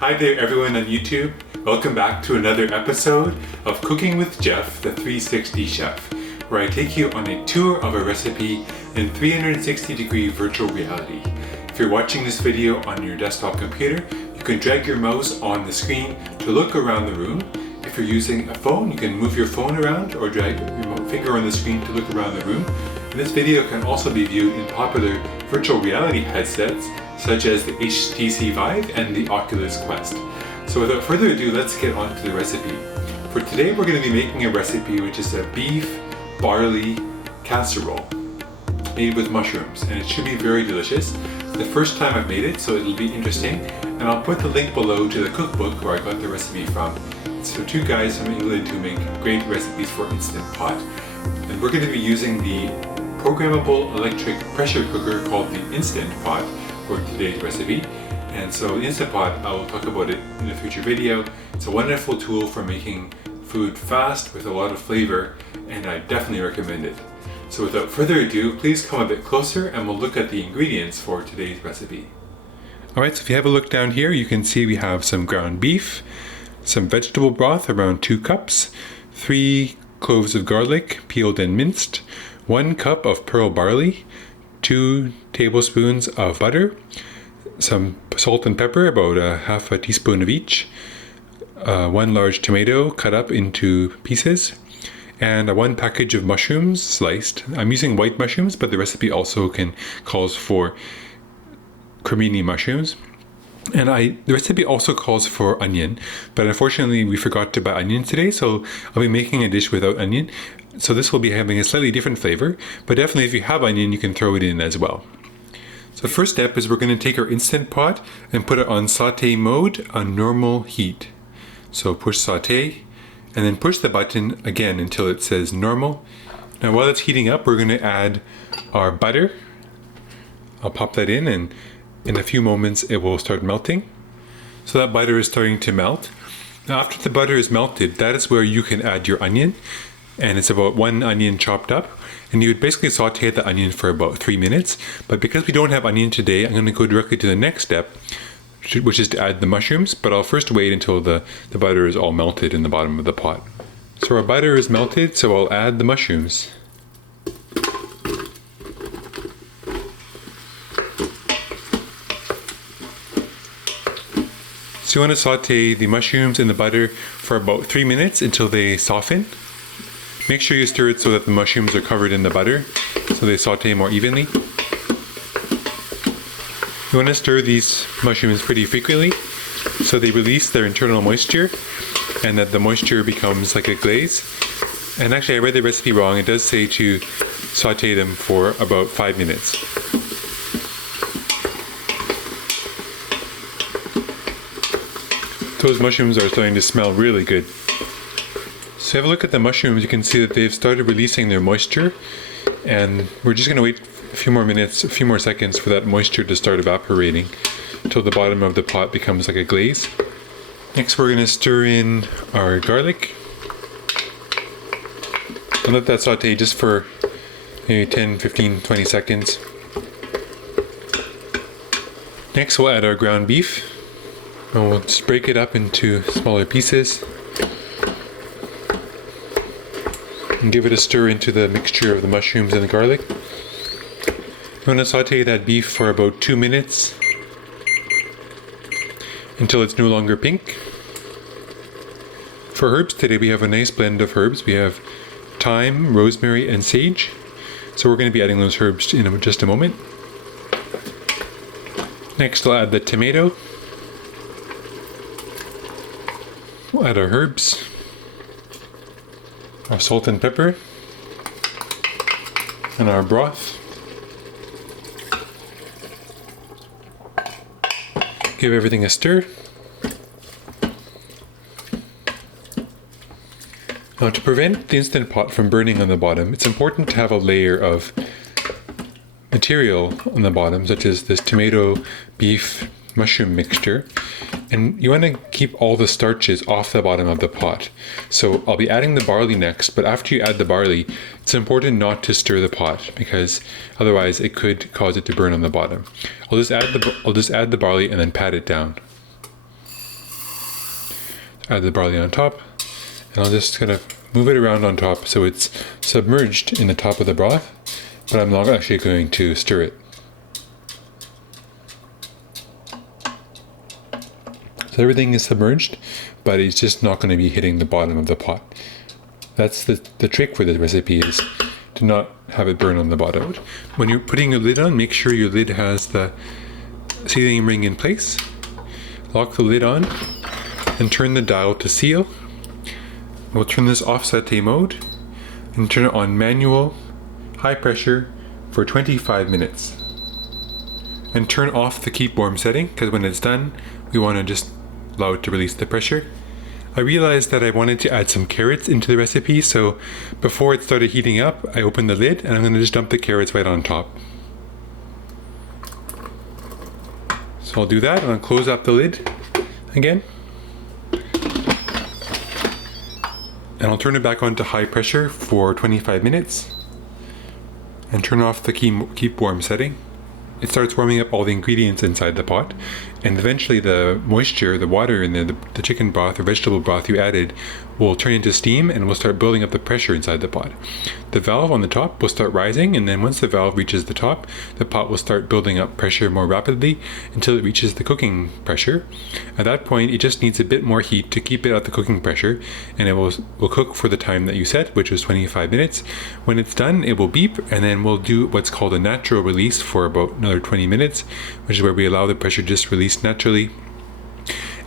Hi there everyone on YouTube. Welcome back to another episode of Cooking with Jeff, the 360 Chef, where I take you on a tour of a recipe in 360-degree virtual reality. If you're watching this video on your desktop computer, you can drag your mouse on the screen to look around the room. If you're using a phone, you can move your phone around or drag your finger on the screen to look around the room. And this video can also be viewed in popular virtual reality headsets such as the HTC Vive and the Oculus Quest. So without further ado, let's get on to the recipe. For today, we're going to be making a recipe which is a beef barley casserole made with mushrooms, and it should be very delicious. It's the first time I've made it, so it'll be interesting, and I'll put the link below to the cookbook where I got the recipe from. It's for two guys from England who make great recipes for Instant Pot. And we're going to be using the programmable electric pressure cooker called the Instant Pot for today's recipe. And so the Instant Pot, I will talk about it in a future video. It's a wonderful tool for making food fast with a lot of flavor, and I definitely recommend it. So without further ado, please come a bit closer and we'll look at the ingredients for today's recipe. Alright, so if you have a look down here, you can see we have some ground beef, some vegetable broth, around 2 cups, 3 cloves of garlic, peeled and minced, 1 cup of pearl barley, 2 tablespoons of butter, some salt and pepper, about half a teaspoon of each, 1 large tomato cut up into pieces, and 1 package of mushrooms sliced. I'm using white mushrooms, but the recipe also calls for cremini mushrooms. And the recipe also calls for onion, but unfortunately we forgot to buy onion today, so I'll be making a dish without onion. So this will be having a slightly different flavor, but definitely if you have onion, you can throw it in as well. So the first step is we're going to take our Instant Pot and put it on saute mode on normal heat. So push saute and then push the button again until it says normal. Now while it's heating up, we're going to add our butter. I'll pop that in, and in a few moments it will start melting. So that butter is starting to melt. Now after the butter is melted, that is where you can add your onion. And it's about 1 onion chopped up, and you would basically saute the onion for about 3 minutes. But because we don't have onion today, I'm going to go directly to the next step, which is to add the mushrooms, but I'll first wait until the butter is all melted in the bottom of the pot. So our butter is melted, so I'll add the mushrooms. So you want to saute the mushrooms in the butter for about 3 minutes until they soften. Make sure you stir it so that the mushrooms are covered in the butter, so they saute more evenly. You want to stir these mushrooms pretty frequently so they release their internal moisture and that the moisture becomes like a glaze. And actually I read the recipe wrong. It does say to saute them for about 5 minutes. Those mushrooms are starting to smell really good. So have a look at the mushrooms. You can see that they've started releasing their moisture, and we're just going to wait a few more minutes, a few more seconds for that moisture to start evaporating until the bottom of the pot becomes like a glaze. Next we're going to stir in our garlic and let that saute just for maybe 10, 15, 20 seconds. Next we'll add our ground beef, and we'll just break it up into smaller pieces and give it a stir into the mixture of the mushrooms and the garlic. I'm going to saute that beef for about 2 minutes until it's no longer pink. For herbs today, we have a nice blend of herbs. We have thyme, rosemary, and sage. So we're going to be adding those herbs in just a moment. Next, I'll add the tomato. We'll add our herbs, our salt and pepper, and our broth. Give everything a stir. Now to prevent the Instant Pot from burning on the bottom, it's important to have a layer of material on the bottom, such as this tomato, beef, mushroom mixture. And you want to keep all the starches off the bottom of the pot. So I'll be adding the barley next, but after you add the barley, it's important not to stir the pot because otherwise it could cause it to burn on the bottom. I'll just add the barley and then pat it down. Add the barley on top, and I'll just kind of move it around on top so it's submerged in the top of the broth, but I'm not actually going to stir it. So everything is submerged, but it's just not going to be hitting the bottom of the pot. That's the trick for this recipe, is to not have it burn on the bottom. When you're putting your lid on, make sure your lid has the sealing ring in place. Lock the lid on and turn the dial to seal. We'll turn this off saute mode and turn it on manual, high pressure for 25 minutes. And turn off the keep warm setting, because when it's done, we want to just allow it to release the pressure. I realized that I wanted to add some carrots into the recipe, so before it started heating up, I opened the lid and I'm going to just dump the carrots right on top. So I'll do that and I'll close up the lid again. And I'll turn it back on to high pressure for 25 minutes and turn off the keep warm setting. It starts warming up all the ingredients inside the pot, and eventually the moisture, the water in the chicken broth or vegetable broth you added will turn into steam and will start building up the pressure inside the pot. The valve on the top will start rising, and then once the valve reaches the top, the pot will start building up pressure more rapidly until it reaches the cooking pressure. At that point, it just needs a bit more heat to keep it at the cooking pressure, and it will cook for the time that you set, which is 25 minutes. When it's done, it will beep, and then we'll do what's called a natural release for about another 20 minutes, which is where we allow the pressure to just release naturally.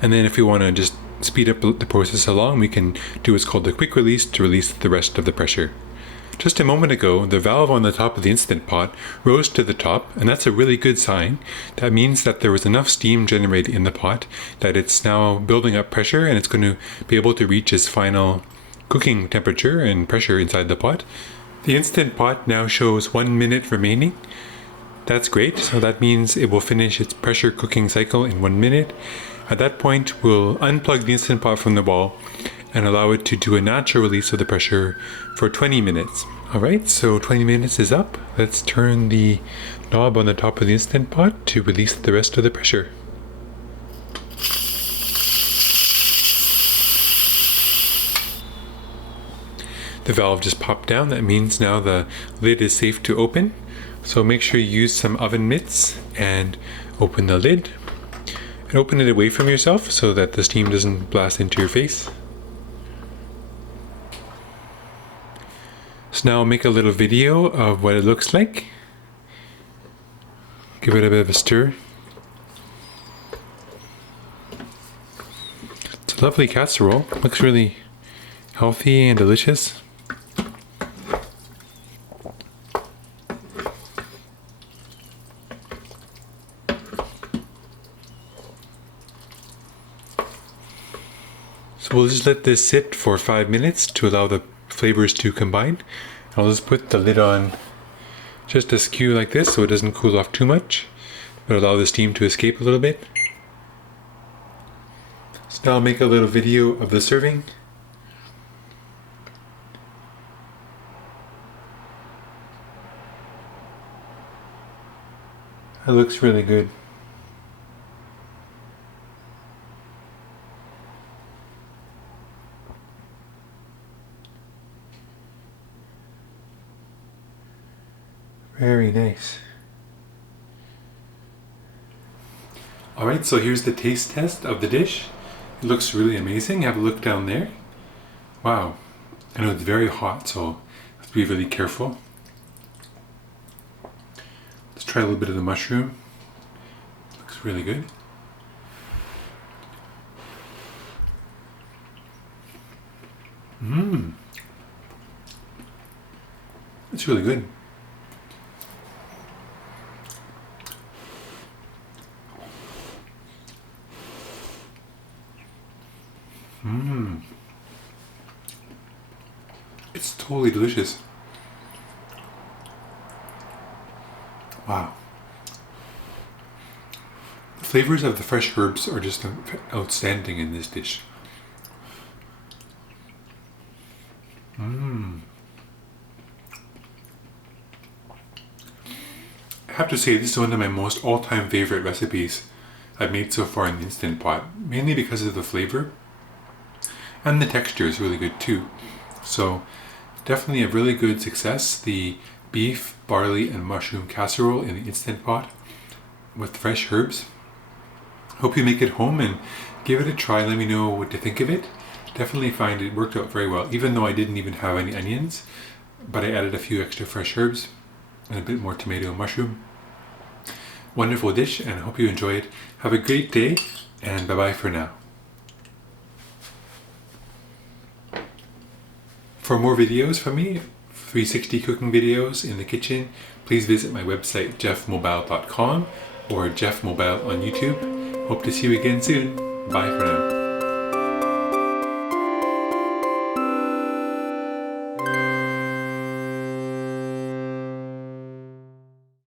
And then if we want to just speed up the process along, we can do what's called the quick release to release the rest of the pressure. Just a moment ago, the valve on the top of the Instant Pot rose to the top, and that's a really good sign. That means that there was enough steam generated in the pot that it's now building up pressure, and it's going to be able to reach its final cooking temperature and pressure inside the pot. The Instant Pot now shows 1 minute remaining. That's great, so that means it will finish its pressure cooking cycle in 1 minute. At that point, we'll unplug the Instant Pot from the wall and allow it to do a natural release of the pressure for 20 minutes. Alright, so 20 minutes is up. Let's turn the knob on the top of the Instant Pot to release the rest of the pressure. The valve just popped down. That means now the lid is safe to open. So make sure you use some oven mitts and open the lid. And open it away from yourself so that the steam doesn't blast into your face. So now I'll make a little video of what it looks like. Give it a bit of a stir. It's a lovely casserole. Looks really healthy and delicious. So we'll just let this sit for 5 minutes to allow the flavors to combine. I'll just put the lid on just askew like this so it doesn't cool off too much, but allow the steam to escape a little bit. So now I'll make a little video of the serving. That looks really good. Very nice. Alright, so here's the taste test of the dish. It looks really amazing. Have a look down there. Wow. I know it's very hot, so have to be really careful. Let's try a little bit of the mushroom. Looks really good. It's really good. It's totally delicious. Wow. The flavors of the fresh herbs are just outstanding in this dish. I have to say, this is one of my most all-time favorite recipes I've made so far in the Instant Pot, mainly because of the flavor. and the texture is really good too. So definitely a really good success, the beef, barley, and mushroom casserole in the Instant Pot with fresh herbs. Hope you make it home and give it a try. Let me know what you think of it. Definitely find it worked out very well, even though I didn't even have any onions, but I added a few extra fresh herbs and a bit more tomato and mushroom. Wonderful dish, and I hope you enjoy it. Have a great day, and bye-bye for now. For more videos from me, 360 cooking videos in the kitchen, please visit my website geoffmobile.com or geoffmobile on YouTube. Hope to see you again soon. Bye for now.